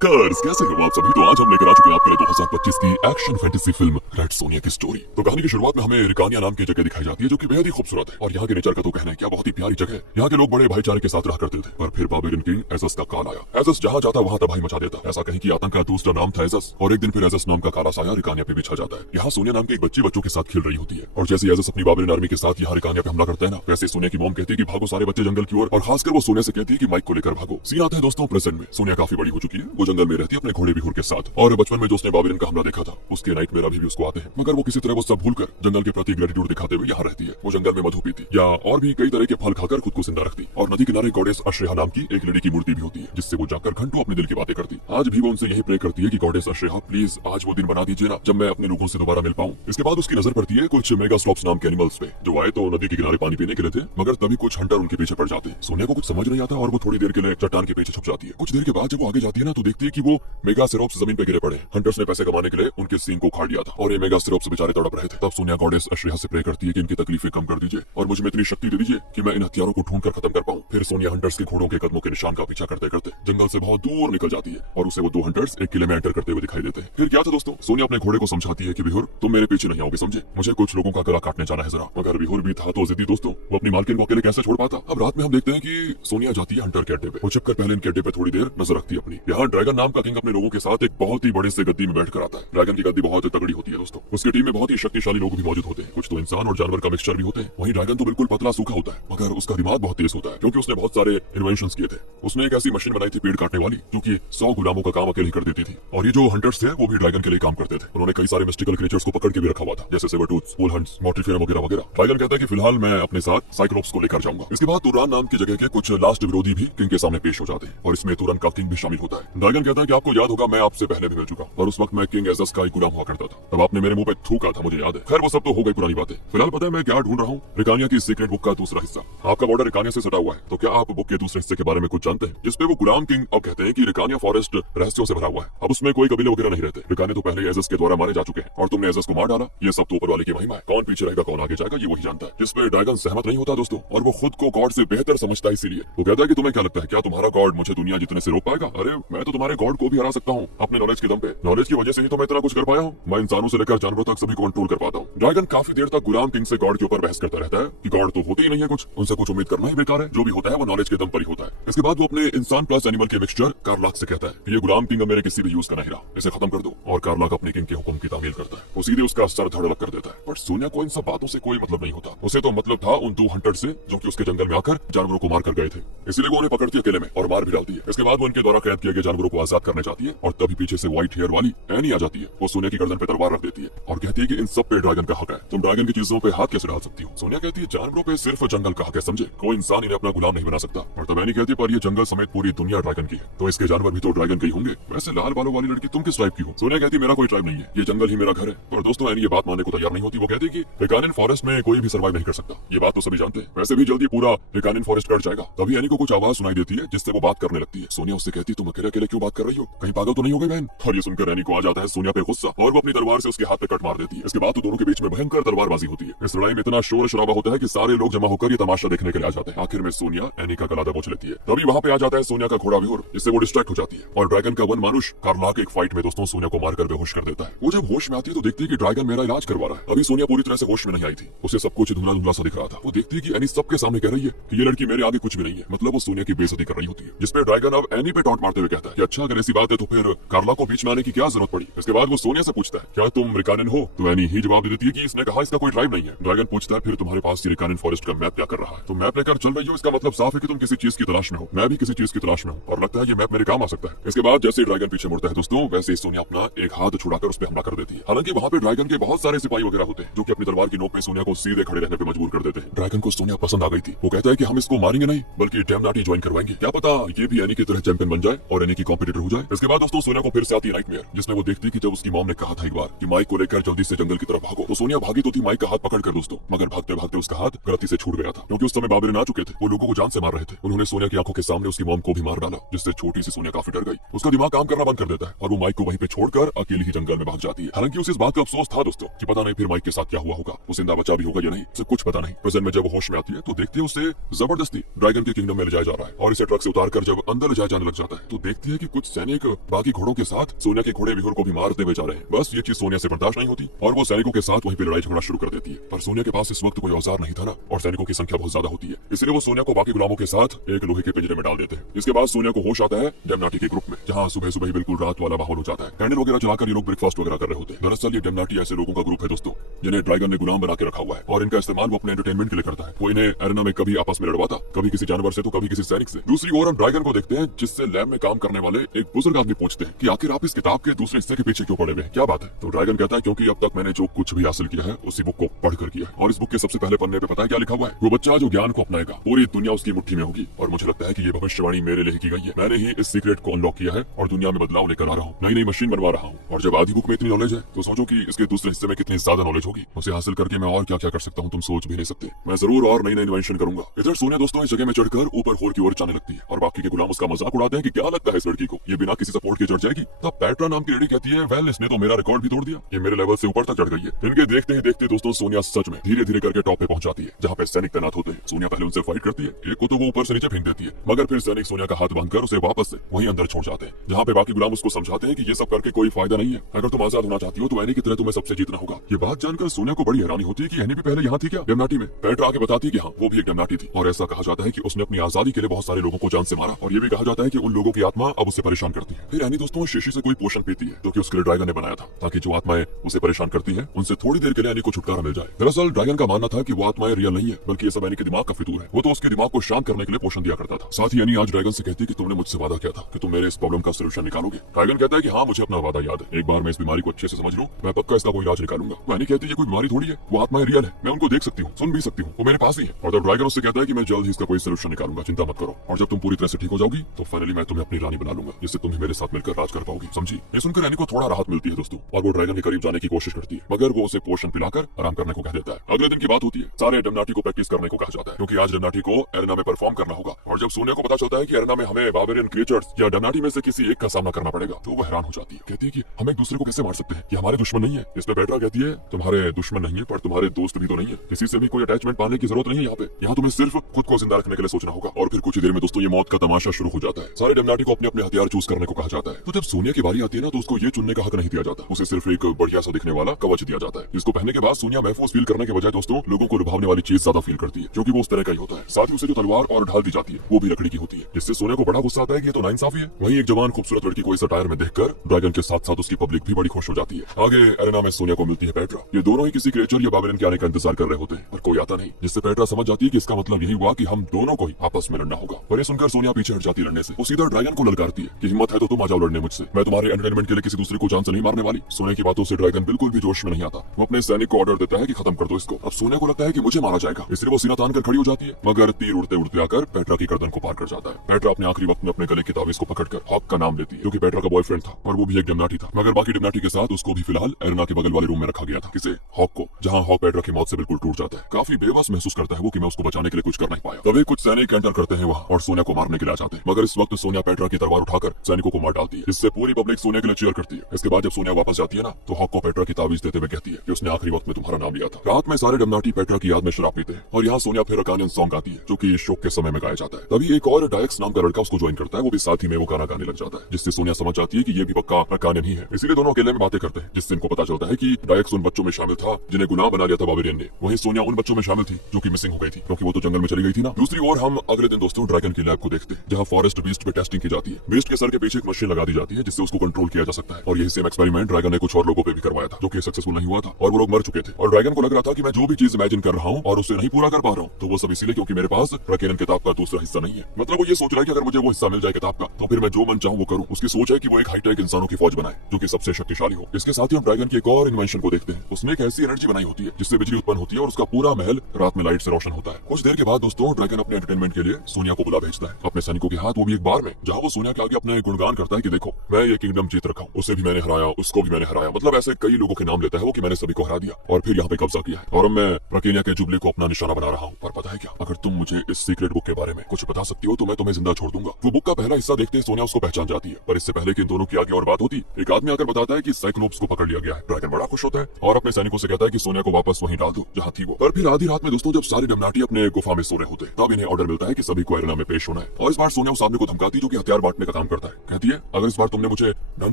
Rockers, कैसे हो आप सभी। तो आज हम लेकर आ चुके हैं आपके लिए 2025 की action fantasy film red Sonia की स्टोरी। तो कहानी की शुरुआत में हमें रिकानिया नाम की जगह दिखाई जाती है जो कि बेहद ही खूबसूरत है और यहाँ के नेचर का तो कहना है क्या बहुत ही प्यारी जगह है। यहाँ के लोग बड़े भाईचारे के साथ रहा करते थे। पर फिर बाबिलोन किंग एजस का काल आया। एजस जहाँ जाता वहाँ तबाही मचा देता। ऐसा कहीं की आतंक का दूसरा नाम था एजस। और एक दिन फिर एजस नाम का काला साया रिकानिया पे बिछा जाता है। यहाँ सोनिया नाम की एक बच्ची बच्चों के साथ खेल रही होती है और जैसे एजस अपनी बाबिलोन आर्मी के साथ यहाँ रिकानिया पे हमला करता है ना, वैसे सोनिया की मॉम कहती है कि भागो सारे बच्चे जंगल की ओर। और खासकर वो सोनिया से कहती है कि माइक को लेकर भागो। सीन आता है दोस्तों प्रेजेंट में। सोनिया काफी बड़ी हो चुकी है। वो जंगल में रहती है अपने घोड़े बिहुर के साथ। और बचपन में जो उसने बाबिलोन का हमला देखा था उसके नाइटमेयर अभी भी उसको आते हैं। मगर वो किसी तरह वो सब भूलकर जंगल के प्रति ग्रेटिट्यूड दिखाते हुए यहाँ रहती है। वो जंगल में मधु पीती या और भी कई तरह के फल खाकर खुद को जिंदा रखती। और नदी किनारे गॉडेस अश्रेया नाम की एक लेडी की मूर्ति भी होती है जिससे वो जाकर घंटों अपने दिल की बातें करती। आज भी वो उनसे यही प्रे करती है कि गॉडेस अश्रेया प्लीज आज वो दिन बना दीजिए ना जब मैं अपने लोगों से दोबारा मिल पाऊं। इसके बाद उसकी नजर पड़ती है कुछ मेगास्लॉप्स नाम के एनिमल्स पे जो आए तो नदी के किनारे पानी पीने के लिए थे। मगर तभी कुछ हंटर उनके पीछे पड़ जाते हैं। सोनिया को कुछ समझ नहीं आता और वो थोड़ी देर के लिए चट्टान के पीछे छुप जाती है। कुछ देर के बाद जब वो आगे जाती है ना तो देखती है कि वो मेगासेरोप्स जमीन पे गिरे पड़े। हंटर्स ने पैसे कमाने के लिए उनके सींग को उखाड़ दिया था और ये मेगासेरोप्स बेचारे तड़प रहे थे। तब सोनिया गॉडेस अश्रेया से प्रे करती है कि इनकी तकलीफें कम कर दीजिए और मुझे इतनी शक्ति दे दीजिए कि मैं इन हथियारों को ढूंढ कर खत्म कर पाऊं। फिर सोनिया हंटर्स के घोड़ों के कदमों के निशान का पीछा करते करते जंगल से बहुत दूर निकल जाती है और उसे वो दो हंटर्स एक किले में एंटर करते हुए दिखाई देते हैं। फिर क्या था दोस्तों, सोनिया अपने घोड़े को समझाती है कि बिहुर तुम मेरे पीछे नहीं आओगे, समझे, मुझे कुछ लोगों का गला काटने जाना है जरा। मगर बिहुर भी था तो जिद्दी दोस्तों, वो अपनी मालकिन को अकेले कैसे छोड़ पाता। अब रात में हम देखते हैं कि सोनिया जाती है हंटर के अड्डे पे। वो छिपकर पहले इनके अड्डे पे थोड़ी देर नजर रखती है अपनी। यहाँ ड्रैगन नाम का किंग अपने लोगों के साथ एक बहुत ही बड़े से गद्दी में बैठ कर आता है। ड्रैगन की गद्दी बहुत तगड़ी होती है दोस्तों। उसकी टीम में बहुत ही शक्तिशाली लोग भी मौजूद होते हैं। कुछ तो इंसान और जानवर का मिक्सचर भी होते हैं। वहीं ड्रैगन तो बिल्कुल पतला सूखा होता है मगर उसका दिमाग बहुत तेज होता है क्योंकि उसने बहुत सारे इन्वेंशंस किए थे। उसने एक ऐसी मशीन बनाई थी पेड़ काटने वाली जो कि 100 गुलामों का काम अकेले ही कर देती थी। और ये जो हंटर्स थे वो भी ड्रैगन के लिए काम करते थे। उन्होंने कई सारे मिस्टिकल क्रिएचर्स को पकड़ के भी रखा हुआ था जैसे सेबरटूथ्स, वुल हंट्स, मोट्रीफेरम वगैरह वगैरह। ड्रैगन कहता है कि फिलहाल मैं अपने साथ साइक्लोप्स को लेकर जाऊंगा। इसके बाद तुरान नाम की जगह के कुछ लास्ट विरोधी भी किंग के सामने पेश हो जाते हैं और इसमें तुरन का किंग भी शामिल होता है। ड्रैगन कहता है कि आपको याद होगा मैं आपसे पहले भी मिल चुका और उस वक्त मैं किंग एजस का ही गुलाम हुआ करता था। तब आपने मेरे मुंह पे थूका था, मुझे याद है। खैर वो सब तो हो गई पुरानी बातें। फिलहाल पता है मैं क्या ढूंढ रहा हूँ, रिकानिया की सीक्रेट बुक का दूसरा हिस्सा। आपका बॉर्डर रिकानिया से सटा हुआ है तो क्या आप बुक के दूसरे हिस्से के बारे में कुछ जानते हैं जिसपे वो गुलाम किंग अब कहते हैं कि रिकानिया फॉरेस्ट रहस्यों से भरा हुआ है। अब उसमें कोई कबीले वगैरह नहीं रहते। रिकानिया तो पहले एजस के द्वारा मारे जा चुके हैं और तुमने एजस को मार डाला। ये सब तो ऊपर वाले की महिमा है। कौन पीछे रहेगा कौन आगे जाएगा ये वही जानता है। जिसपे ड्रैगन सहमत नहीं होता दोस्तों और वो खुद को गॉड से बेहतर समझता है। इसीलिए वो कहता है कि तुम्हें क्या लगता है क्या तुम्हारा गॉड मुझे दुनिया जितने से रोक पाएगा। अरे मैं तो तुम्हारे गॉड को भी हरा सकता हूँ अपने नॉलेज के दम पे। नॉलेज की वजह से ही तो मैं इतना कुछ कर पाया हूँ। मैं इंसानों से लेकर जानवरों तक सभी को कंट्रोल कर पाता हूँ। ड्रैगन काफी देर तक गुलाम किंग से गॉड के ऊपर बहस करता रहता है कि गॉड तो होते ही नहीं है कुछ, उनसे कुछ उम्मीद करना ही बेकार है। जो भी होता है वो नॉलेज के दम पर ही होता है। इसके बाद वो अपने इंसान प्लस एनिमल के मिक्सचर कार्लाक से कहता है कि ये गुलाम किंग मेरे किसी भी यूज का नहीं रहा, इसे खत्म कर दो। और कार्लाक अपने किंग के हुक्म की तामील करता है। वो सीधे उसका सर धड़ अलग कर देता है। पर सोनिया को इन सब बातों से कोई मतलब नहीं होता। उसे तो मतलब था उन 2 हंटर से जो कि उसके जंगल में आकर जानवरों को मार कर गए थे। इसीलिए वो उन्हें पकड़ती है अकेले में और मार भी डालती है। इसके बाद वो उनके द्वारा कैद किए गए जानवरों को आजाद करने चाहती है और तभी पीछे से व्हाइट हेयर वाली एनी आ जाती है। वो सोनिया की गर्दन पे तलवार रख देती है और कहती है कि इन सब पे ड्रैगन का हक है, तुम ड्रैगन की चीजों पे हाथ कैसे डाल सकती हो। सोनिया कहती है जानवरों पे सिर्फ जंगल का हक है, समझे, कोई इंसान इन्हें अपना गुलाम नहीं बना सकता। और तब एनी कहती है पर ये जंगल समेत पूरी दुनिया ड्रैगन की है तो इसके जानवर भी तो ड्रैगन के ही होंगे। वैसे लाल बालों वाली लड़की तुम किस ट्राइब की हो। सोनिया कहती है मेरा कोई ट्राइब नहीं है, ये जंगल ही मेरा घर है। पर दोस्तों एनी ये बात मानने को तैयार नहीं होती। वो कहती है कि रिकानियन फॉरेस्ट में कोई भी सर्वाइव नहीं कर सकता। ये बात तो सभी जानते हैं। वैसे भी जल्दी पूरा रिकानियन फॉरेस्ट कट जाएगा। तभी एनी को कुछ आवाज सुनाई देती है जिससे वो बात करने लगती है। सोनिया उससे कहती है तुम अकेले अकेले क्यों बात कर रही हो, कहीं पागल तो नहीं हो गई बहन। और ये सुनकर एनी को आ जाता है सोनिया पे गुस्सा और वो अपनी तलवार से उसके हाथ पे कट मार देती है। इसके बाद तो दोनों के बीच में भयंकर तलवारबाजी होती है। इस लड़ाई में इतना शोर शराबा होता है कि सारे लोग जमा होकर ये तमाशा देखने के लिए आ जाते हैं। आखिर में सोनिया एनी का गला दबोच लेती है। तभी वहाँ पे आ जाता है सोनिया का घोड़ा बिहुर जिससे वो डिस्ट्रैक्ट हो जाती है और ड्रैगन का वन मानुष कार्लाक एक फाइट में दोस्तों सोनिया को मारकर बेहोश कर देता है। वो जब होश में आती है तो देखती है कि ड्रैगन मेरा इलाज करवा रहा है। अभी सोनिया पूरी तरह से होश में नहीं आई थी। उसे सब कुछ धुंधला धुंधला सा दिख रहा था। वो देखती है कि एनी सबके सामने कह रही है कि ये लड़की मेरे आगे कुछ भी नहीं है। मतलब वो सोनिया की बेइज्जती कर रही होती है। जिसपे ड्रैगन अब एनी पे टॉन्ट मारते हुए कहता है कि अच्छा अगर ऐसी बात है तो फिर कार्ला को बीच में आने की क्या जरूरत पड़ी। इसके बाद वो सोनिया से पूछता है क्या तुम रिकानियन हो, तो एनी ही जवाब दे देती है कि इसने कहा इसका कोई ट्राइब नहीं है। ड्रैगन पूछता है फिर तुम्हारे पास ये रिकानियन फॉरेस्ट का मैप क्या कर रहा है। तुम मैप लेकर चल रही हो, इसका मतलब साफ है कि तुम किसी चीज की तलाश में हो। मैं भी किसी चीज की तलाश में हूँ और लगता है ये मैप मेरे काम आ सकता है। इसके बाद जैसे ड्रैगन पीछे मुड़ता है दोस्तों वैसे सोनिया अपना एक हाथ छुड़ाकर उस पर हमला कर देती है। हालांकि वहाँ पे ड्रैगन के बहुत सारे सिपाही वगैरह होते हैं जो कि अपनी तलवार की नोक में सोनिया को सीधे खड़े रहने पे मजबूर कर देते हैं। ड्रैगन को सोनिया पसंद आ गई थी। वो कहता है कि हम इसको मारेंगे नहीं बल्कि डैमनाटी ज्वाइन करवाएंगे, क्या पता ये भी एनी की तरह चैंपियन बन जाए और एनी की कॉम्पिटिटर हो जाए। इसके बाद दोस्तों सोनिया को फिर से आती है नाइटमेयर जिसमें वो देखती है कि जब उसकी मॉम ने कहा था एक बार कि माइक को लेकर जल्दी से जंगल की तरफ भागो तो सोनिया भागी तो थी माइक का हाथ पकड़ कर दोस्तों, मगर भागते भागते उसका हाथ गलती से छूट गया था क्योंकि उस समय बाबिलोन आ चुके थे। वो लोगों को जान से मार रहे थे। उन्होंने सोनिया की आंखों के सामने उसकी मॉम को भी मार डाला जिससे छोटी सी सोनिया काफी डर गई। उसका दिमाग काम करना बंद कर देता है और वो माइक को वहीं पे छोड़कर अकेली ही जंगल में भाग जाती है। हालांकि उसे इस बात का अफसोस था दोस्तों कि पता नहीं फिर माइक के साथ क्या हुआ होगा, वो जिंदा बचा भी होगा या नहीं, उसे कुछ पता नहीं। प्रेजेंट में जब वो होश में आती है तो देखती है उसे जबरदस्ती ड्रैगन के किंगडम में ले जाया जा रहा है और इसे ट्रक से उतार कर जब अंदर ले जाया जाने लग जाता है तो देखती है कि कुछ सैनिक बाकी घोड़ों के साथ सोनिया के घोड़े विहुर को भी मारते हुए जा रहे हैं। बस ये चीज सोनिया से बर्दाश्त नहीं होती और वो सैनिकों के साथ वहीं पे लड़ाई झगड़ा शुरू कर देती है। पर सोनिया के पास इस वक्त कोई औजार नहीं था ना, और सैनिकों की संख्या बहुत ज्यादा होती है, इसलिए वो सोनिया को बाकी गुलामों के साथ एक लोहे के पिंजरे में डाल देते हैं। इसके बाद सोनिया को होश आता है डेमनाटी के ग्रुप में, जहाँ सुबह सुबह ही बिल्कुल रात वाला माहौल हो जाता है। कैंडल वगैरह जलाकर ये लोग ब्रेकफास्ट वगैरह कर रहे होते हैं। दरअसल ये डेमनाटी ऐसे लोगों का ग्रुप है दोस्तों, जिन्हें ड्रैगन ने गुलाम बना के रखा हुआ है और इनका इस्तेमाल वो अपने एंटरटेनमेंट के लिए करता है। वो इन्हें एरेना में कभी आपस में लड़वाता, कभी किसी जानवर से तो कभी किसी सैनिक से। दूसरी ओर हम ड्रैगन को देखते हैं, जिससे लैब में काम करने वाले एक बुजुर्ग आदमी पूछते हैं कि आखिर आप इस किताब के दूसरे हिस्से के पीछे क्यों पड़े हुए हैं, क्या बात है? तो ड्रैगन कहता है क्योंकि अब तक मैंने जो कुछ भी हासिल किया है उसी बुक को पढ़कर किया है, और इस बुक के सबसे पहले पन्ने पे पता है क्या लिखा हुआ है? वो बच्चा जो ज्ञान को अपनाएगा पूरी दुनिया उसकी मुट्ठी में होगी। और मुझे लगता है कि ये भविष्यवाणी मेरे लिए की गई है। मैंने ही इस सीक्रेट को अनलॉक किया है और दुनिया में बदलाव लेकर आ रहा हूँ, नई नई मशीन बनवा रहा हूँ। और जब आधी बुक में इतनी नॉलेज है तो सोचो कि इसके दूसरे हिस्से में कितनी ज्यादा नॉलेज होगी। उसे हासिल करके मैं और क्या क्या कर सकता हूँ तुम सोच भी नहीं सकते। मैं जरूर और नई नई इन्वेंशन करूंगा। इधर सोनिया दोस्तों इस जगह में चढ़कर ऊपर होर की ओर जाने लगती है और बाकी के गुलाम उसका मजाक उड़ाते हैं कि क्या लगता है इस लड़की को, ये बिना किसी सपोर्ट के चढ़ जाएगी। तब पेट्रा नाम की लेडी कहती है वेल इसने तो मेरा रिकॉर्ड भी तोड़ दिया, ये मेरे लेवल से ऊपर तक चढ़ गई है। इनके देखते ही देखते दोस्तों सोनिया सच में धीरे धीरे करके टॉप पे पहुंच जाती है, जहाँ पे सैनिक तैनात होते हैं। सोनिया पहले उनसे फाइट करती है, एक को तो वो ऊपर से नीचे फेंक देती है, मगर फिर सैनिक सोनिया का हाथ बांधकर उसे वापस से वहीं अंदर छोड़ जाते हैं, जहाँ पे बाकी गुलाम उसको समझाते हैं कि ये सब करके कोई फायदा नहीं है। अगर तुम आजाद होना चाहती हो तो एनी की तरह तुम्हें सबसे जीतना होगा। ये बात जानकर सोनिया को बड़ी हैरानी होती है कि एनी भी पहले यहाँ थी क्या डेमनाटी में। पेट्रा आके बताती है कि हाँ वो भी एक डेमनाटी थी, और ऐसा कहा जाता है कि उसने अपनी आजादी के लिए बहुत सारे लोगों को जान से मारा, और ये भी कहा जाता है कि उन लोगों की आत्मा अब उसे परेशान करती है। फिर एनी दोस्तों शीशी से कोई पोषण पीती है जो कि उसके लिए ड्रैगन ने बनाया था, ताकि जो आत्माएं उसे परेशान करती हैं उनसे थोड़ी देर के लिए एनी को छुटकारा मिल जाए। दरअसल ड्रैगन का मानना था कि वो आत्माएं रियल नहीं है, बल्कि ये सब एनी के दिमाग का फितूर है। वो तो उसके दिमाग को शांत करने के लिए पोषण दिया करता था। साथ ही एनी आज ड्रैगन से कहती है कि तुमने मुझसे वादा किया था कि तुम मेरे इस प्रॉब्लम का सोल्यूशन निकालोगे। ड्रैगन कहता है कि हाँ मुझे अपना वादा याद है, एक बार मैं इस बीमारी को अच्छे से समझ लूं, मैं पक्का इसका कोई इलाज निकालूंगा। वो एनी कहती है कोई बीमारी थोड़ी है, वो आत्माएं रियल है, मैं उनको देख सकती हूँ, सुन भी सकती हूँ, वो मेरे पास ही है। और जब ड्रैगन उससे कहता है कि मैं जल्द ही इसका कोई सोल्यूशन निकालूंगा, चिंता मत करो, और जब तुम पूरी तरह से ठीक हो जाओगी तो फाइनली मैं तुम्हें अपनी रानी बना लूंगा, जिससे तुम मेरे साथ मिलकर राज कर पाओगी, समझी? ये सुनकर एनी को थोड़ा राहत मिलती है दोस्तों, और वो ड्रैगन के करीब जाने की कोशिश करती है, मगर वो उसे पोषण पिलाकर आराम करने को कह देता है। अगले दिन की बात होती है, सारे डेमनाटी को प्रैक्टिस करने को कहा जाता है, क्योंकि आज डेमनाटी को एरेना में परफॉर्म करना होगा। और जब सोनिया को पता चलता है कि एरेना में हमें बार्बेरियन क्रिएचर्स या डेमनाटी में से किसी एक का सामना करना पड़ेगा, तो वो हैरान हो जाती है, कहती है कि हम एक दूसरे को कैसे मार सकते हैं, ये हमारे दुश्मन नहीं है। इस पे पेट्रा कहती है तुम्हारे दुश्मन नहीं है पर तुम्हारे दोस्त भी तो नहीं है, किसी से भी कोई अटैचमेंट पाने की जरूरत नहीं है। यहाँ तुम्हें सिर्फ खुद को जिंदा रखने के लिए सोचना होगा। और फिर कुछ ही देर में दोस्तों ये मौत का तमाशा शुरू हो जाता है। सारे डेमनाटी को अपने अपने हथियार चूज करने को कहा जाता है। तो जब सोनिया की बारी आती है ना, तो उसको ये चुनने का हक नहीं दिया जाता, उसे सिर्फ एक बढ़िया सा दिखने वाला कवच दिया जाता है, जिसको पहनने के बाद सोनिया महफूज फील करने के बजाय दोस्तों लोगों को लुभावने वाली चीज ज्यादा फील करती है, क्योंकि वो उस तरह का ही होता है। साथ ही उसे जो तलवार और ढाल दी जाती है वो भी लकड़ी की होती है, जिससे सोनिया को बड़ा गुस्सा आता है कि ये तो नाइंसाफी है। वहीं एक जवान खूबसूरत लड़की को इस अटायर में देखकर ड्रैगन के साथ साथ उसकी पब्लिक भी बड़ी खुश हो जाती है। आगे एरेना में सोनिया को मिलती है पेट्रा। ये दोनों ही किसी क्रिएचर या बार्बेरियन के आने का इंतजार कर रहे होते हैं, पर कोई आता नहीं, जिससे पेट्रा समझ जाती है कि इसका मतलब यही हुआ कि हम दोनों को ही आपस में लड़ना होगा। पर ये सुनकर सोनिया पीछे हट जाती है लड़ने से। वो सीधा ड्रैगन को ललकारती है कि हिम्मत है तो तुम आ जाओ लड़ने मुझसे, मैं तुम्हारे एंटरटेनमेंट के लिए किसी दूसरे को जान से नहीं मारने वाली। सोनिया की बातों से ड्रैगन बिल्कुल भी जोश में नहीं आता। वो अपने सैनिक को ऑर्डर देता है कि खत्म कर दो इसको। अब सोनिया को लगता है कि मुझे मारा जाएगा, इसलिए वो सीना तान कर खड़ी हो जाती है, मगर तीर उड़ते उड़ते आकर पेट्रा की गर्दन को पार कर जाता है। पेट्रा अपने आखिरी वक्त में अपने गले की ताबीज को पकड़कर हॉक का नाम लेती है, जो कि पेट्रा का बॉयफ्रेंड था, और वो भी एक डेमनाटी था। मगर बाकी डेमनाटी के साथ उसको भी फिलहाल एरेना के बगल वाले रूम में रखा गया था, किसे? हॉक को, जहाँ हॉक पेट्रा की मौत से बिल्कुल टूट जाता है। काफी बेबस महसूस करता है वो कि मैं उसको बचाने के लिए कुछ कर नहीं पाया। तभी कुछ सैनिक एंटर करते हैं वहाँ और सोनिया को मारने के लिए आ जाते हैं, मगर इस वक्त सोनिया पेट्रा की तलवार उठाकर सैनिकों को मार डालती है, जिससे पूरी पब्लिक सोनिया के लिए चीयर करती है। इसके बाद जब सोनिया वापस जाती है ना, तो हॉक को पेट्रा की ताबीज देते हुए कहती है कि उसने आखिरी वक्त में तुम्हारा नाम लिया था। रात में सारे डेमनाटी पेट्रा की याद में शराब पीते हैं, और यहाँ सोनिया फिर अकानियन सॉन्ग गाती है, जो कि शोक के समय में गाया जाता है। तभी एक और डायक्स नाम का लड़का उसको ज्वाइन करता है, वो भी साथ ही में वो गाना गाने लग जाता है, जिससे सोनिया समझ जाती है कि ये भी पक्का अकानियन ही है। इसीलिए दोनों अकेले में बातें करते हैं, जिससे इनको पता चलता है कि डायक्स उन बच्चों में शामिल था जिन्हें गुनाह बना लिया था बार्बेरियन ने। वहीं सोनिया उन बच्चों में शामिल थी जो कि मिसिंग हो गई थी, क्योंकि वो तो जंगल में चली गई थी ना। दूसरी ओर हम अगले दिन दोस्तों ड्रैगन की लैब को देखते हैं, जहाँ फॉरेस्ट बीस्ट पे टेस्टिंग की जाती है। बीस्ट के सर के पीछे एक मशीन लगा दी जाती है, जिससे उसको कंट्रोल किया जा सकता है, और यही सेम एक्सपेरिमेंट ड्रैगन ने कुछ और लोगों पे भी करवाया था, जो कि सक्सेसफुल नहीं हुआ था, और वो लोग मर चुके थे। और ड्रैगन को लग रहा था कि मैं जो भी चीज इमेजिन कर रहा हूँ और उसे नहीं पूरा कर पा रहा हूँ, तो वो सब इसीलिए क्योंकि मेरे पास प्रकेरन किताब का दूसरा हिस्सा नहीं है। मतलब वो ये सोच रहा है कि अगर मुझे वो हिस्सा मिल जाए किताब का, तो फिर मैं जो मन चाहूँ वो करूँ। उसकी सोच है कि वो एक हाईटेक इंसानों की फौज बनाए, जो कि सबसे शक्तिशाली हो। इसके साथ ही हम ड्रैगन की एक और इन्वेंशन को देखते हैं। उसने एक ऐसी एनर्जी बनाई होती है जिससे बिजली उत्पन्न होती है, और उसका पूरा महल रात में लाइट से रोशन होता है। कुछ देर के बाद दोस्तों ड्रैगन अपने एंटरटेनमेंट के लिए सोनिया को बुला भेजता है अपने सैनिकों के हाथ, वो भी एक बार में, जहाँ वो सोनिया के आगे अपने गुणगान करता है कि देखो मैं ये किंगडम जीत रखा हूँ, उसे भी मैंने हराया, उसको भी मैंने हराया। मतलब ऐसे कई लोगों के नाम लेता है वो कि मैंने सभी को हरा दिया और फिर यहाँ पे कब्जा किया है, और अब मैं प्रकेनिया के जुबली को अपना निशाना बना रहा हूँ। पर पता है क्या, अगर तुम मुझे इस सीक्रेट बुक के बारे में कुछ बता सकती हो तो मैं तुम्हें जिंदा छोड़ दूंगा। वो बुक का पहला हिस्सा देखते ही सोनिया उसको पहचान जाती है, पर इससे पहले कि इन दोनों की आगे और बात होती, एक आदमी आकर बताता है कि साइक्लोप्स को पकड़ लिया गया है। ड्रैगन बड़ा खुश होता है और अपने सैनिकों से कहता है कि सोनिया को वापस वहीं डाल दो जहाँ थी वो। पर फिर आधी रात में दोस्तों जब सारे डेमनाटी अपने गुफा में सो रहे होते हैं, तब इन्हें ऑर्डर मिलता है कि सभी को एरेना में पेश होना है, और इस बार सोनिया उस आदमी को धमकाती जो कि हथियार बांटने का काम करता है। कहती है अगर इस बार तुमने मुझे ढंग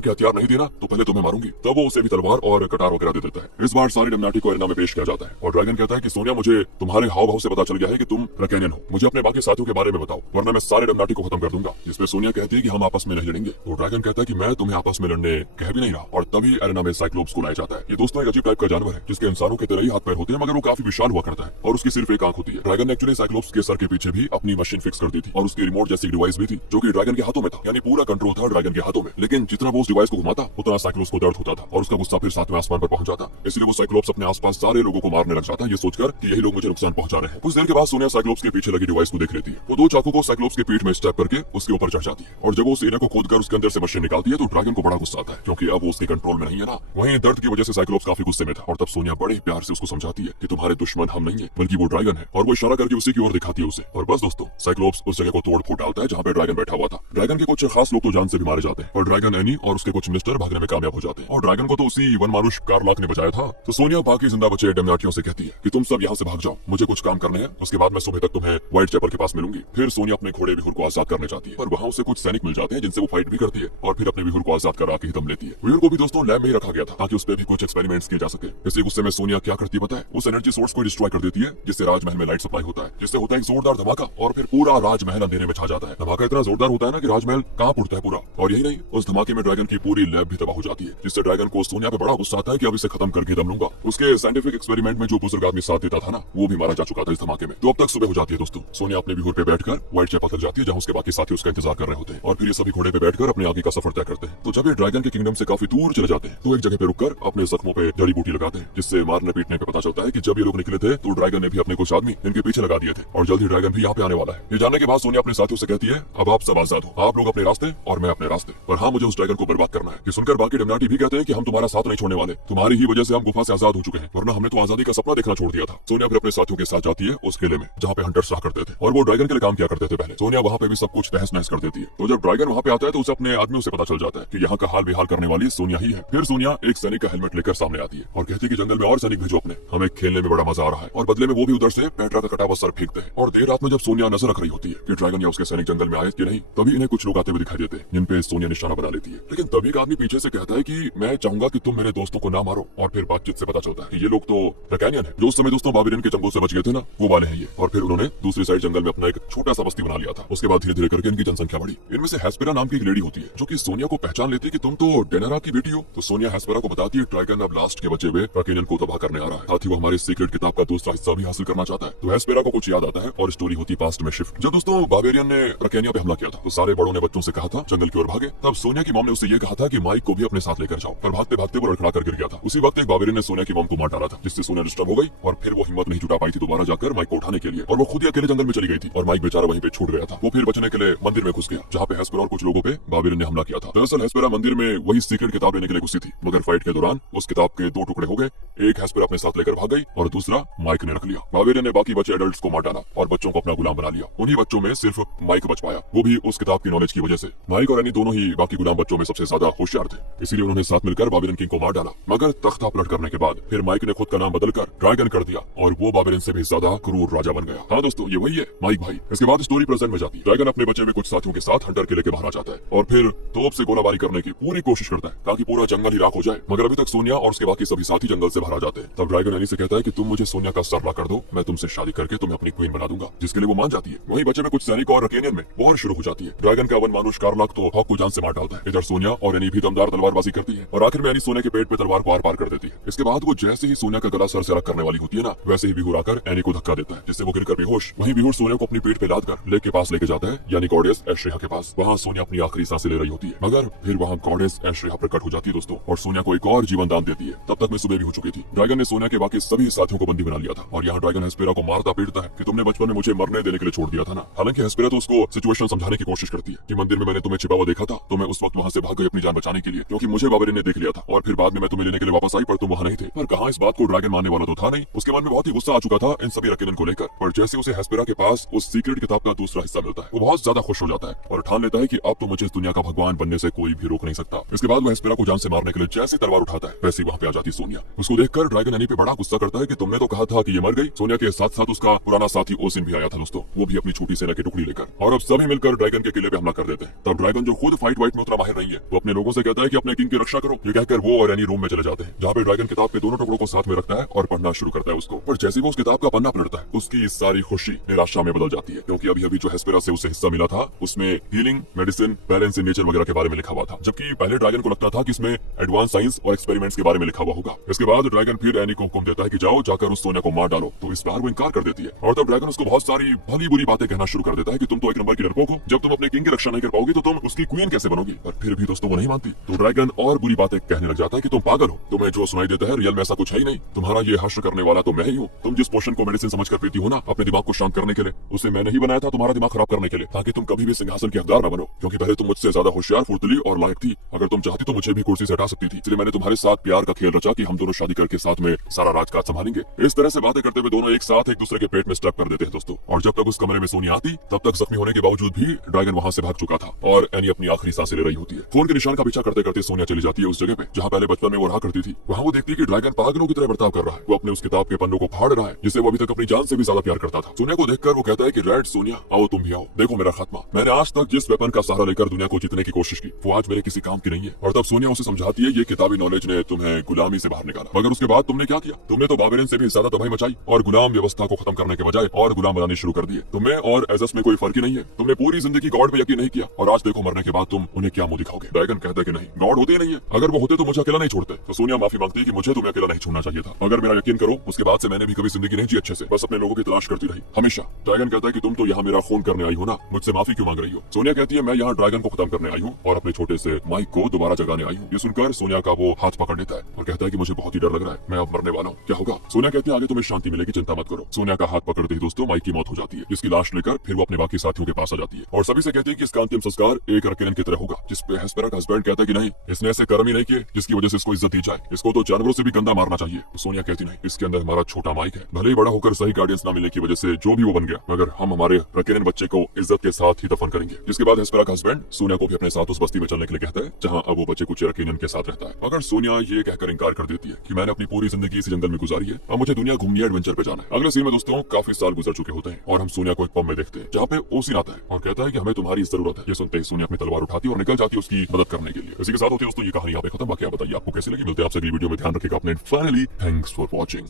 के हथियार नहीं दिया तो पहले तुम्हें मारूंगी। तब वो उसे भी तलवार और कटार वगैरह दे देता है। इस बार सारी डमनाटी को एरेना में पेश किया जाता है और ड्रैगन कहता है कि सोनिया मुझे तुम्हारे हाव भाव से पता चल गया है कि तुम रकेनियन हो, मुझे अपने बाकी साथियों के बारे में बताओ वरना मैं सारे डमनाटी को खत्म कर दूंगा। जिसपे सोनिया कहती है कि हम आपस में नहीं लड़ेंगे। तो ड्रैगन कहता है कि मैं तुम्हें आपस में लड़ने कह भी नहीं रहा। और तभी एरेना में साइक्लोप्स को लाया जाता है। ये दोस्तों एक अजीब टाइप का जानवर है जिसके इंसानों के तरह ही हाथ पैर होते हैं, मगर वो काफी विशाल हुआ करता है और उसकी सिर्फ एक आंख होती है। ड्रैगन ने एक्चुअली साइक्लोप्स के सर के पीछे भी अपनी मशीन फिक्स कर दी थी और उसकी रिमोट जैसी डिवाइस भी थी जो कि ड्रैगन के हाथों में था, यानी पूरा कंट्रोल था ड्रैगन के हाथों में। लेकिन जितना वो उस डिवाइस को घुमाता उतना साइक्लोप्स को दर्द होता था और उसका गुस्सा फिर सातवें आसमान पर पहुंच जाता। इसलिए वो साइक्लोप्स अपने आसपास सारे लोगों को मारने लग जाता ये सोचकर कि यही लोग मुझे नुकसान पहुंचा रहे हैं। कुछ देर के बाद सोनिया साइक्लोप्स के पीछे लगी डिवाइस को देख लेती है। वो दो चाकू को साइक्लोप्स के पीठ में स्टेप करके उसके ऊपर चढ़ जाती है और जब वो उस एरिया को खोदकर उसके अंदर से मशीन निकालती है तो ड्रैगन को बड़ा गुस्सा आता है क्योंकि अब वो उसके कंट्रोल में नहीं है ना। वहीं दर्द की वजह से साइक्लोप्स काफी गुस्से में था और तब सोनिया बड़े प्यार से उसको समझाती है कि तुम्हारे दुश्मन हम नहीं है बल्कि वो ड्रैगन है, और वो इशारा करके उसी की ओर दिखाती है उसे। और बस दोस्तों साइक्लोप्स उस जगह को तोड़ फोड़ डालता है जहाँ पे ड्रैगन बैठा हुआ था। ड्रैगन के कुछ खास लोग तो जान से भी मारे जाते हैं और ड्रैगन एनी और उसके कुछ मिनिस्टर भागने में कामयाब हो जाते हैं और ड्रैगन को तो उसी वन मानुष कारलाक ने बचाया था। तो सोनिया बाकी जिंदा बचे डमनाटियों से कहती है कि तुम सब यहाँ से भाग जाओ, मुझे कुछ काम करने हैं, उसके बाद मैं सुबह तक तुम्हें व्हाइट चैपल के पास मिलूंगी। फिर सोनिया अपने घोड़े विहुर को आजाद करने चाहती है पर वहाँ उसे कुछ सैनिक मिल जाते हैं जिनसे वो फाइट भी करती है और फिर अपने विहुर को आजाद करा के ही दम लेती है। विहुर को भी दोस्तों लैब में ही रखा गया था ताकि उस पर भी कुछ एक्सपेरिमेंट्स किए जा सके। इसी गुस्से में सोनिया क्या करती पता है, उस एनर्जी सोर्स को डिस्ट्रॉय कर देती है जिससे राजमहल में लाइट सप्लाई होता है, जिससे होता है एक जोरदार धमाका और फिर पूरा राजमहल अंधेरे में छा जाता है। धमाका इतना जोरदार होता है ना कि राजमहल कांप उठता है पूरा। और यही नहीं, उस धमाके में ड्रैगन की पूरी लैब भी तबाह हो जाती है जिससे ड्रैगन को सोनिया पे बड़ा गुस्सा आता है कि अब इसे खत्म करके दम लूंगा। उसके साइंटिफिक एक्सपेरिमेंट में जो बुजुर्ग आदमी साथ देता था ना वो भी मारा जा चुका था इस धमाके में। तो अब तक सुबह हो जाती है दोस्तों। सोनिया अपने विहुर पे बैठकर व्हाइट चैपल तक जाती है जहाँ उसके बाकी साथी उसका इंतजार कर रहे होते हैं और फिर ये सभी घोड़े पे बैठकर अपने आगे का सफर तय करते हैं। तो जब ये ड्रैगन के किंगडम से काफी दूर चले जाते हैं तो एक जगह पे रुककर अपने जख्मों पे जड़ी बूटी लगाते हैं जिससे मारने पीटने पे पता चलता है कि जब ये लोग निकले थे तो ड्रैगन ने भी अपने कुछ आदमी इनके पीछे लगा दिए थे और जल्द ही ड्रैगन भी यहाँ पे आने वाला है। ये जानने के बाद सोनिया अपने साथियों से कहती है अब आप सब आजाद हो, आप लोग अपने रास्ते और मैं अपने रास्ते, पर हाँ मुझे उस ड्रैगन को बर्बाद करना है। ये सुनकर बाकी डमनाटी भी कहते हैं कि हम तुम्हारा साथ नहीं छोड़ने वाले, तुम्हारी ही वजह से हम गुफा से आजाद हो चुके हैं वरना हमने तो आजादी का सपना देखना छोड़ दिया था। सोनिया फिर अपने साथियों के साथ जाती है उस किले में जहाँ पे हंटर्स रहा करते थे और वो ड्रैगन के लिए काम किया करते थे पहले। सोनिया वहाँ पे भी सब कुछ तहस नहस कर देती है। तो जब ड्रैगन वहाँ पे आता है तो उसे अपने आदमियों से पता चल जाता है कि यहाँ का हाल बेहाल करने वाली सोनिया ही है। फिर सोनिया एक सैनिक का हेलमेट लेकर सामने आती है और कहती है कि जंगल में और सैनिक भेजो अपने, हमें खेलने में बड़ा मजा आ रहा है। और बदले में वो भी उधर से पेट्रा का कटा हुआ सर फेंकते हैं। और देर रात में जब सोनिया नजर रख रही होती है कि ड्रैगन या उसके सैनिक जंगल में आए कि नहीं, तभी इन्हें कुछ लोग आते हुए दिखाई देते हैं जिन पे सोनिया निशाना बना लेती है। लेकिन तभी एक आदमी पीछे से कहता है कि मैं चाहूंगा कि तुम मेरे दोस्तों को ना मारो। और फिर बातचीत से पता चलता है कि ये लोग तो रकैनियन है जो उस समय दोस्तों बाबिलोन के चंगुल से बच गए थे ना, वो वाले हैं ये। और फिर उन्होंने दूसरी साइड जंगल में अपना एक छोटा सा बस्ती बना लिया था। उसके बाद धीरे धीरे करके इनकी जनसंख्या बढ़ी। इनमें से हेस्पेरा नाम की एक लेडी होती है जो कि सोनिया को पहचान लेती है कि तुम तो डेनरा की बेटी हो। तो सोनिया हेस्पेरा को बताती है ड्रैगन अब लास्ट के बचे हुए रकेनियन को तबाह करने आ रहा है, साथ ही वो हमारे सीक्रेट किताब का दूसरा हिस्सा भी हासिल करना चाहता है। तो हेस्पेरा को कुछ याद आता है और स्टोरी होती है पास्ट में शिफ्ट। जब दोस्तों बाबेरियन ने रकेनिया पे हमला किया था तो सारे बड़ों ने बच्चों से कहा था जंगल की ओर भागे। तब सोनिया की मॉम ने उससे ये कहा था कि माइक को भी अपने साथ लेकर जाओ, पर भागते भागते वो लड़खड़ा कर गिर गया था। उसी वक्त एक बाबेरियन ने सोनिया की मॉम को मार डाला था जिससे सोनिया डिस्टर्ब हो गई और फिर वो हिम्मत नहीं जुटा पाई थी दोबारा जाकर माइक को उठाने के लिए और वो खुद ही अकेले जंगल में चली गई थी और माइक बेचारा वहीं पे छूट गया था। वो फिर बचने के लिए मंदिर में घुस गया जहाँ पे हेस्पेरा और कुछ लोगों पे बाबेरियन ने हमला किया था। दरअसल हेस्पेरा मंदिर में वही सीक्रेट किताब लेने के लिए घुसी थी, मगर फाइट के दौरान उस किताब के दो टुकड़े हो गए। एक हेस्पेरा अपने साथ लेकर भाग गई और दूसरा माइक ने रख लिया। बाबेरियन ने बाकी बचे एडल्ट्स को मार डाला और बच्चों को अपना गुलाम बना लिया। उन्हीं बच्चों में सिर्फ माइक बच पाया, वो भी उस किताब की नॉलेज की वजह से। माइक और एनी दोनों ही बाकी गुलाम बच्चों में सबसे ज्यादा होशियार थे, इसीलिए उन्होंने साथ मिलकर बाबेरियन किंग को मार डाला। मगर तख्ता पलट करने के बाद फिर माइक ने खुद का नाम बदलकर ड्रैगन कर दिया और वो बाबेरियन से भी ज्यादा क्रूर राजा बन गया। हाँ दोस्तों, ये वही है माइक भाई। इसके बाद स्टोरी प्रेजेंट में जाती है। ड्रैगन अपने बचे हुए कुछ साथियों के साथ हंटर किले के बाहर आ जाता है और फिर तोप से गोलाबारी करने की पूरी कोशिश करता है ताकि पूरा जंगल ही राख हो जाए। मगर अभी तक सोनिया और उसके बाकी सभी साथी जंगल से बाहर आ जाते हैं। तब ड्रैगन एनी से कहता है कि तुम मुझे सोनिया का सरला कर दो, मैं तुमसे शादी करके तुम्हें अपनी क्वीन बना दूंगा, जिसके लिए वो मान जाती है। वहीं बचे में कुछ सैनिक और रकेनियन में वॉर शुरू हो जाती है। ड्रैगन का वन मानुष कारलाक तो हॉक को जान से मार डालता है। इधर सोनिया और एनी भी दमदार तलवारबाजी करती है और आखिर में एनी सोनिया के पेट पे तलवार को आर पार कर देती है। इसके बाद वो जैसे ही सोनिया का गला सर से अलग करने वाली होती है ना, वैसे ही बिहुर आकर एनी को धक्का देता है जिससे वो गिरकर बेहोश। वहीं बिहुर सोनिया को अपनी पेट पे लाद कर लेक के पास लेके जाता है, यानी गॉडेस ऐश्वर्या के पास। वहाँ सोनिया अपनी आखिरी सांसें ले रही होती है, मगर फिर वहाँ गॉडेस ऐश्वर्या प्रकट हो जाती है दोस्तों और सोनिया को एक और जीवन दान देती है। तब तक मैं सुबह भी हो चुकी थी। ड्रैगन ने सोनिया के बाकी सभी साथियों को बंदी बना लिया था और यहाँ ड्रैगन हेस्पेरा को मारता पीटता है कि तुमने बचपन में मुझे मरने देने के लिए छोड़ दिया था ना। हालांकि हेस्पेरा तो उसको सिचुएशन समझाने की कोशिश करती है कि मंदिर में मैंने तुम्हें छिपा हुआ देखा था, तो मैं उस वक्त वहाँ से भाग गई अपनी जान बचाने के लिए क्योंकि मुझे बाबेरियन ने देख लिया था और फिर बाद में मैं तुम्हें लेने के लिए वापस आई पर तुम वहाँ नहीं थे। पर कहाँ इस बात को ड्रैगन मानने वाला तो था नहीं। उसके मन में बहुत ही गुस्सा आ चुका था इन सभी रकेनियन को लेकर। पर जैसे उसे हेस्पेरा के पास उस सीक्रेट किताब का दूसरा हिस्सा मिलता है वो बहुत ज्यादा खुश हो जाता है और ठान लेता है कि अब तो मुझे इस दुनिया का भगवान बनने से कोई भी रोक नहीं सकता। इसके बाद वो हेस्पेरा को जान से मारने के लिए जैसे तलवार उठाता है वैसे वहाँ पे आ जाती सोनिया। उसको देखकर ड्रैगन एनी पे बड़ा गुस्सा करता है कि तुमने तो कहा था कि ये मर गई। सोनिया के साथ साथ उसका पुराना साथी ओसिन भी आया था दोस्तों, वो भी अपनी छोटी सेना की टुकड़ी लेकर और अब सभी मिलकर ड्रैगन के किले पे हमला कर देते हैं। देते हैं। तब ड्रैगन, जो खुद फाइट वाइट में उतना माहिर नहीं है, वो अपने लोगों से कहता है कि अपने किंग की रक्षा करो। ये कहकर वो और एनी रूम में चले जाते हैं, जहाँ पे ड्रैगन किताब के दोनों टुकड़ों को साथ में रखता है और पढ़ना शुरू करता है उसको। पर जैसे वो उस किताब का पन्ना पलटता है, उसकी सारी खुशी निराशा में बदल जाती है, क्योंकि अभी अभी जो हेस्पेरा से उसे हिस्सा मिला था उसमें healing, medicine, balance in nature वगैरह के बारे में लिखा हुआ था। जबकि पहले ड्रैगन को लगता था कि इसमें एडवांस साइंस और एक्सपेरिमेंट्स के बारे में लिखा हुआ होगा। इसके बाद ड्रैगन फिर एनी को हुक्म देता है कि जाओ जाकर उस सोनिया को मार डालो। तो इस बार वो इनकार कर देती है और तब ड्रैगन उसको बहुत सारी भली बुरी बातें कहना शुरू कर देता है कि तुम तो एक नंबर की डरपोक हो, जब तुम अपने किंग की रक्षा नहीं कर पाओगी तो तुम उसकी क्वीन कैसे बनोगी। पर फिर भी दोस्तों वो नहीं मानती, तो ड्रैगन और बुरी बातें कहने लग जाता है कि तुम पागल हो, तुम्हें जो सुनाई देता है रियल में ऐसा कुछ है ही नहीं, तुम्हारा ये हश्र करने वाला तो मैं ही हूँ। तुम जिस पोशन को मेडिसिन समझकर पीती हो ना अपने दिमाग को शांत करने के लिए, उसे मैंने ही बनाया था तुम्हारा दिमाग खराब करने के लिए, ताकि तुम कभी भी सिंहासन के हकदार न बनो। क्योंकि पहले तुम मुझसे ज्यादा होशियार, फुर्तीली और लायक थी। अगर तुम चाहती तो मुझे भी कुर्सी से हटा सकती थी, इसलिए मैंने तुम्हारे साथ प्यार का खेल रचा कि हम दोनों शादी करके साथ में सारा राजकाज संभालेंगे। इस तरह से बातें करते हुए दोनों एक साथ एक दूसरे के पेट में स्टक कर देते हैं दोस्तों। और जब तक उस कमरे में सोनिया आती, तब तक जख्मी होने के बावजूद भी ड्रैगन वहां से भाग चुका था और एनी अपनी आखिरी सांसें ले रही होती है। खून के निशान का पीछा करते करते सोनिया चली जाती है उस जगह पे जहाँ पहले बचपन में वो रहा करती थी। वहाँ वो देखती है कि ड्रैगन पागलों की तरह बर्ताव कर रहा है। वो अपने उस किताब के पन्नों को फाड़ रहा है जिसे वो अभी तक अपनी जान से भी ज्यादा प्यार करता था। सोनिया को देखकर वो कहता है कि रेड सोनिया, आओ तुम भी आओ, देखो मेरा खात्मा। मैंने आज तक जिस वेपन का सहारा लेकर दुनिया को जीतने की कोशिश की, वो आज मेरे किसी काम की नहीं है। और तब सोनिया उसे समझाती है, ये किताबी नॉलेज ने तुम्हें गुलामी से बाहर निकाला, मगर उसके बाद तुमने क्या किया? तुमने तो बाबेरियन से भी ज्यादा तबाही मचाई और गुलाम व्यवस्था को खत्म करने के बजाय और गुलाम बनाने शुरू कर दिए। तुम्हें और एजस में कोई फर्क ही नहीं है। तुमने पूरी जिंदगी गॉड पे यकीन नहीं किया और आज देखो मरने के बाद तुम उन्हें क्या मुंह दिखाओगे। ड्रैगन कहता है कि नहीं, गॉड होते ही नहीं है, अगर वो होते तो मुझे अकेला नहीं छोड़ते। तो सोनिया माफी मांगती है कि मुझे तुम्हें अकेला नहीं छोड़ना चाहिए था। अगर मेरा यकीन करो, उसके बाद से मैंने भी कभी जिंदगी नहीं जी अच्छे से, बस अपने लोगों की तलाश करती रही हमेशा। ड्रैगन कहता है कि तुम तो यहाँ मेरा खून करने आई हो ना, मुझसे माफी क्यों मांग रही हो? सोनिया कहती है, मैं यहाँ ड्रैगन को खत्म करने आई हूँ और अपने छोटे से माइक को दोबारा जगाने आई हूँ। ये सुनकर सोनिया का वो हाथ पकड़ लेता है और कहता है कि मुझे बहुत ही डर लग रहा है, मैं अब मरने वाला हूँ, क्या होगा? सोनिया कहती है, आगे तुम्हें शांति मिलेगी, चिंता मत करो। सोनिया का हाथ पकड़ते ही दोस्तों माइक की मौत हो जाती है, जिसकी लाश लेकर फिर वो अपने बाकी साथियों के पास आ जाती है और सभी से कहती है कि इसका अंतिम संस्कार एक रकेलन की तरह होगा। जिस पे हेस्पेरा का हस्बैंड कहता है कि नहीं, इसने ऐसे कर्म ही नहीं किए जिसकी वजह से इसको इज्जत दी जाए, इसको तो जानवरों से भी गंदा मारना चाहिए। तो सोनिया कहती नहीं, इसके अंदर हमारा छोटा माइक है, भले ही बड़ा होकर सही गार्डियंस ना मिलने की वजह से जो भी वो बन गया, मगर हम हमारे रकेलन बच्चे को इज्जत के साथ ही दफन करेंगे। जिसके बाद हेस्पेरा का हस्बैंड सोनिया को भी अपने साथ उस बस्ती में चलने के लिए कहता है जहाँ अब वो बच्चे कुछ रकेलन के साथ रहता है। मगर सोनिया ये कहकर इनकार कर देती है कि मैंने अपनी पूरी जिंदगी इस जंगल में गुजारी है, अब मुझे दुनिया घूमनी है, एडवेंचर पे जाना है। अगले सीन में दोस्तों काफी साल गुजर चुके होते हैं और हम सोनिया को एक पब में देखते हैं जहाँ पे ओसिन आता है और कहता है कि हमें तुम्हारी जरूरत है। ये सुनते ही सोनिया अपनी तलवार उठाती है और निकल जाती है उसकी मदद करने के लिए। इसी के साथ होती है दोस्तों ये कहानी यहाँ पे खत्म। बाकी आप बताइए आपको कैसी लगी? मिलते हैं आपसे अगली वीडियो में, ध्यान रखिएगा अपने। Finally thanks for watching.